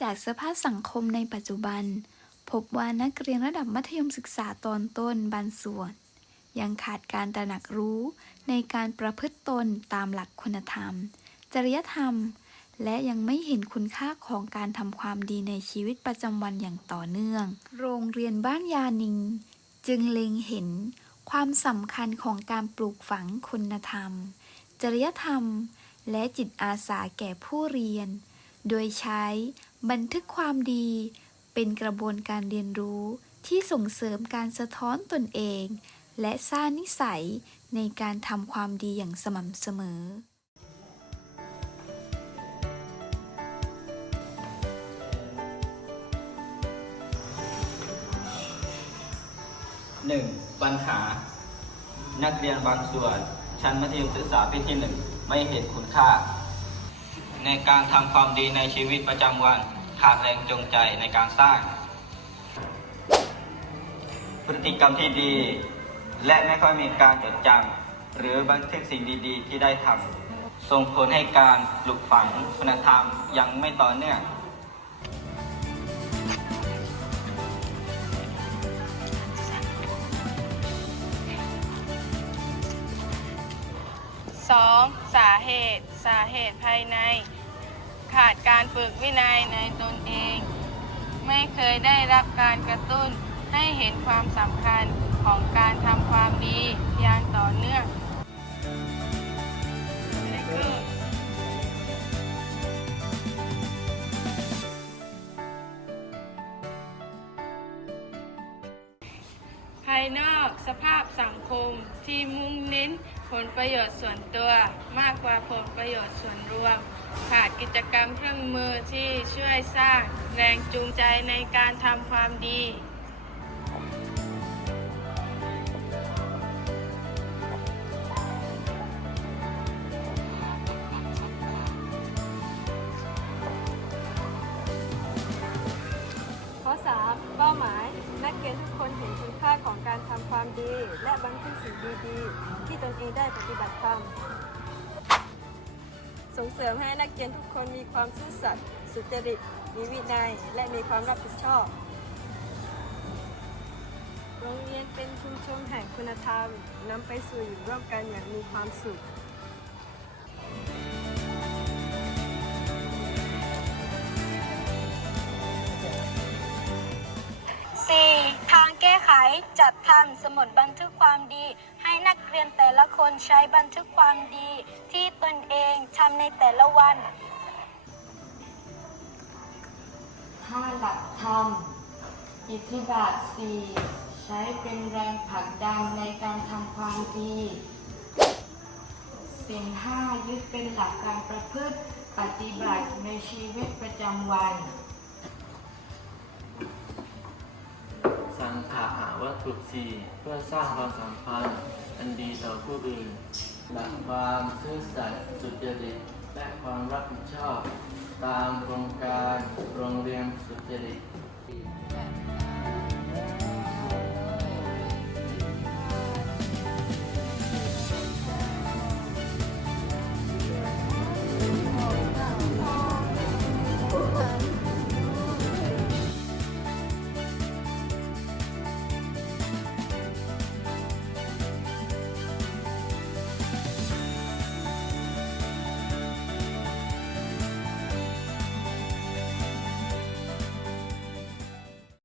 จากสภาพสังคมในปัจจุบัน พบว่านักเรียนระดับมัธยมศึกษาตอนต้นบางส่วน ยังขาดการตระหนักรู้ในการประพฤติตนตามหลักคุณธรรม จริยธรรม และยังไม่เห็นคุณค่าของการทำความดีในชีวิตประจำวันอย่างต่อเนื่อง โรงเรียนบ้านยานิง จึงเล็งเห็นความสำคัญของการปลูกฝังคุณธรรม จริยธรรม และจิตอาสาแก่ผู้เรียน โดยใช้บันทึกความดี เป็นกระบวนการเรียนรู้ที่ส่งเสริมการสะท้อนตนเอง และสร้างนิสัยในการทำความดีอย่างสม่ำเสมอ 1. ปัญหา นักเรียนบางส่วน ชั้นมัธยมศึกษาปีที่ 1 ไม่เห็นคุณค่า ในการทำความดีในชีวิตประจำวัน ขาดแรงจงใจในการสร้าง พฤติกรรมที่ดี และไม่ค่อยมีการจดจำหรือบันทึกสิ่งดีๆ ที่ได้ทำส่งผลให้การปลูกฝังคุณธรรมยังไม่ต่อเนื่อง 2. สาเหตุ สาเหตุภายใน ขาดการฝึกวินัยในตนเอง ไม่เคยได้รับการกระตุ้นให้เห็นความสำคัญของการทำความดีอย่างต่อเนื่อง ภายนอกสภาพสังคมที่มุ่งเน้นผลประโยชน์ส่วนตัว มากกว่าผลประโยชน์ส่วนรวม ขาดกิจกรรมเครื่องมือที่ช่วยสร้างแรงจูงใจในการทำความดี คนเห็นคุณค่าของการทำความดี และบันทึกสิ่งดีๆ ที่ตนเองได้ปฏิบัติธรรมส่งเสริมให้นักเรียนทุกคนมีความซื่อสัตย์สุจริต มีวินัย และมีความรับผิดชอบ โรงเรียนเป็นชุมชนแห่งคุณธรรมนำไปสู่อยู่ร่วมกันอย่างมีความสุขางแก้ไขจัดทำสมุดบันทึกความดี ให้นักเรียนแต่ละคนใช้บันทึกความดี ที่ตนเองทำในแต่ละวันห้าหลักธรรม อิทธิบาทสี่ใช้เป็นแรงผลักดันในการทำความดีสิ่งห้ายึดเป็นหลักการประพฤติปฏิบัติในชีวิตประจำวัน ถาหาวัตถุสี่เพื่อสร้างความสัมพันธ์อันดีต่อผู้อื่นหลักความซื่อสัตย์สุจริตและความรับผิดชอบ ตามโครงการโรงเรียนสุจริต